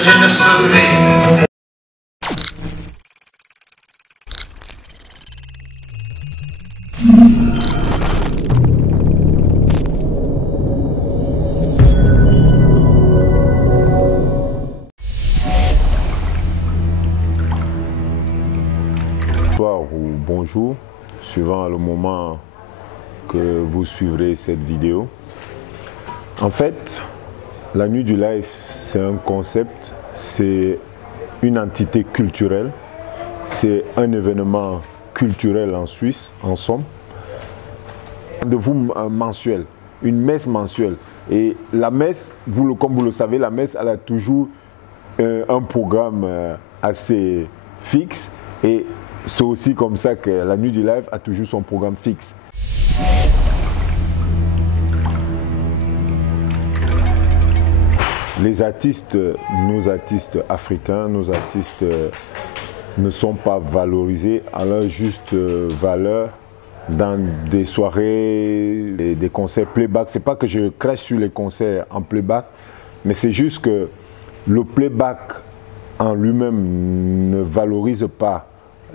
Je ne saurais. Bonsoir ou bonjour, suivant le moment que vous suivrez cette vidéo. En fait, la Nuit du Live, c'est un concept, c'est une entité culturelle, c'est un événement culturel en Suisse, en somme. Rendez-vous mensuel, une messe mensuelle. Et la messe, comme vous le savez, la messe, elle a toujours un programme assez fixe. Et c'est aussi comme ça que la Nuit du Live a toujours son programme fixe. Les artistes, nos artistes africains, nos artistes ne sont pas valorisés à leur juste valeur dans des soirées, des concerts playback. C'est pas que je crache sur les concerts en playback, mais c'est juste que le playback en lui-même ne valorise pas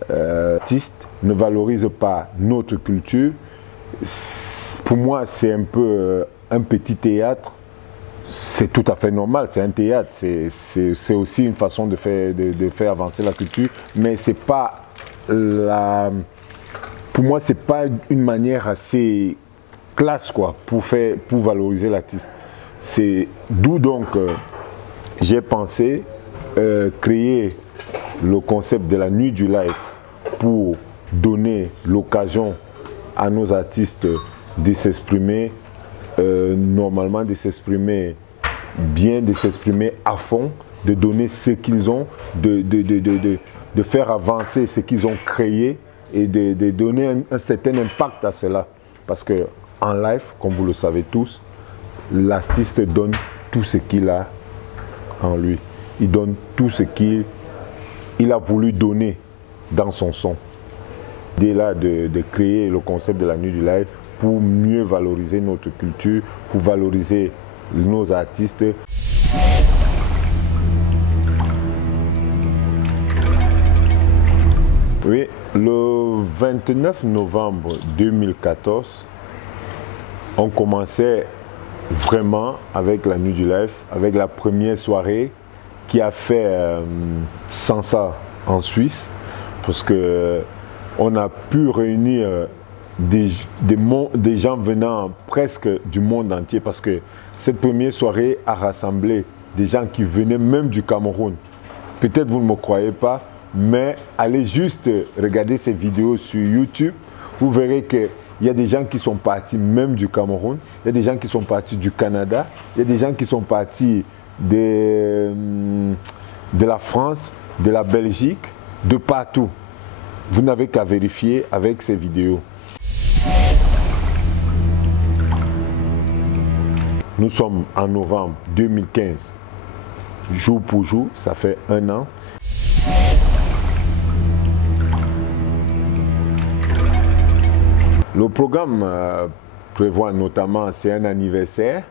l'artiste, ne valorise pas notre culture. Pour moi, c'est un peu un petit théâtre. C'est tout à fait normal, c'est un théâtre, c'est aussi une façon de faire avancer la culture, mais c'est pas pour moi, c'est pas une manière assez classe quoi, pour valoriser l'artiste. C'est d'où donc j'ai pensé créer le concept de la Nuit du Live pour donner l'occasion à nos artistes de s'exprimer normalement, de s'exprimer bien, de s'exprimer à fond, de donner ce qu'ils ont, de faire avancer ce qu'ils ont créé et de donner un certain impact à cela. Parce qu'en live, comme vous le savez tous, l'artiste donne tout ce qu'il a en lui. Il donne tout ce qu'il a voulu donner dans son son. L'idée là de créer le concept de la Nuit du Live pour mieux valoriser notre culture, pour valoriser nos artistes. Oui, le 29 novembre 2014, on commençait vraiment avec la Nuit du Live, avec la première soirée qui a fait Sansa en Suisse, parce qu'on a pu réunir des gens venant presque du monde entier, parce que cette première soirée a rassemblé des gens qui venaient même du Cameroun. Peut-être vous ne me croyez pas, mais allez juste regarder ces vidéos sur YouTube, vous verrez qu'il y a des gens qui sont partis même du Cameroun, il y a des gens qui sont partis du Canada, il y a des gens qui sont partis de la France, de la Belgique, de partout. Vous n'avez qu'à vérifier avec ces vidéos. Nous sommes en novembre 2015, jour pour jour, ça fait un an. Le programme prévoit notamment, c'est un anniversaire.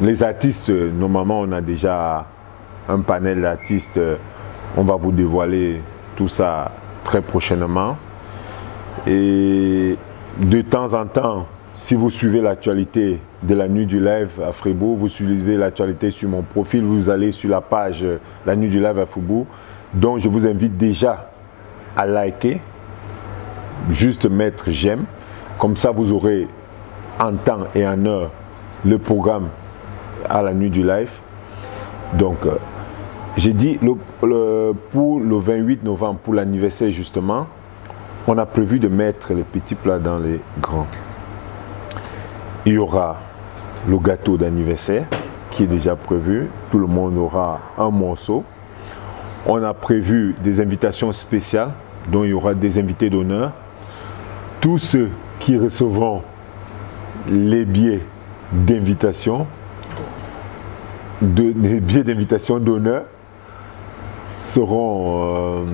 Les artistes, normalement, on a déjà un panel d'artistes. On va vous dévoiler tout ça très prochainement. Et de temps en temps, si vous suivez l'actualité de la Nuit du Live à Fribourg, vous suivez l'actualité sur mon profil, vous allez sur la page La Nuit du Live à Fribourg. Donc je vous invite déjà à liker, juste mettre j'aime. Comme ça, vous aurez en temps et en heure le programme à la Nuit du Live. Donc, j'ai dit pour le 28 novembre, pour l'anniversaire justement, on a prévu de mettre les petits plats dans les grands. Il y aura le gâteau d'anniversaire qui est déjà prévu. Tout le monde aura un morceau. On a prévu des invitations spéciales, dont il y aura des invités d'honneur. Tous ceux qui recevront les billets d'invitation, d'honneur, seront...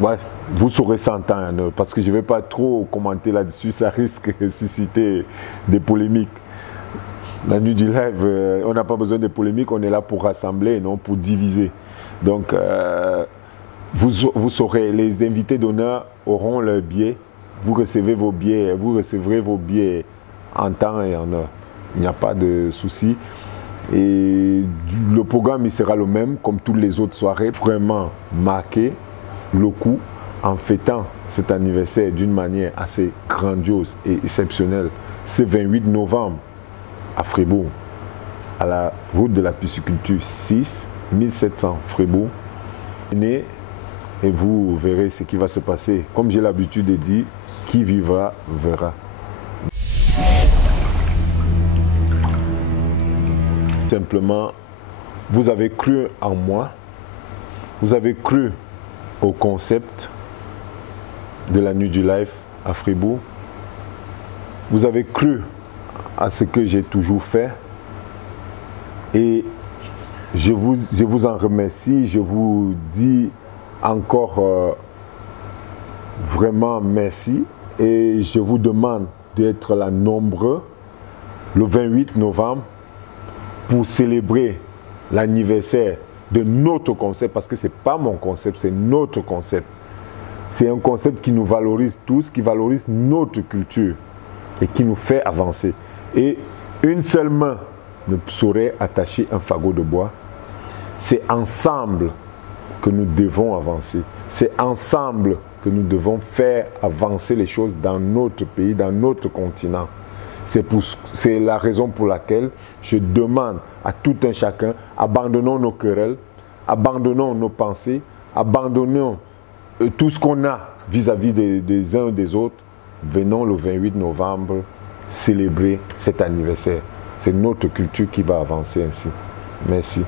ouais, vous saurez ça en temps et en heure, parce que je ne vais pas trop commenter là-dessus, ça risque de susciter des polémiques. La nuit du live, on n'a pas besoin de polémiques, on est là pour rassembler, non pour diviser. Donc, vous saurez, les invités d'honneur auront leur billet, vous recevrez vos billets en temps et en heure. Il n'y a pas de souci. Et le programme il sera le même comme toutes les autres soirées. Vraiment marquer le coup en fêtant cet anniversaire d'une manière assez grandiose et exceptionnelle. C'est 28 novembre à Fribourg, à la route de la pisciculture 6, 1700 Fribourg. Venez et vous verrez ce qui va se passer. Comme j'ai l'habitude de dire, qui vivra verra. Simplement, vous avez cru en moi, vous avez cru au concept de la nuit du live à Fribourg, vous avez cru à ce que j'ai toujours fait et je vous en remercie, je vous dis encore vraiment merci et je vous demande d'être là nombreux le 28 novembre pour célébrer l'anniversaire de notre concept, parce que ce n'est pas mon concept, c'est notre concept. C'est un concept qui nous valorise tous, qui valorise notre culture et qui nous fait avancer. Et une seule main ne saurait attacher un fagot de bois. C'est ensemble que nous devons avancer. C'est ensemble que nous devons faire avancer les choses dans notre pays, dans notre continent. C'est la raison pour laquelle je demande à tout un chacun, abandonnons nos querelles, abandonnons nos pensées, abandonnons tout ce qu'on a vis-à-vis des uns et des autres. Venons le 28 novembre célébrer cet anniversaire. C'est notre culture qui va avancer ainsi. Merci.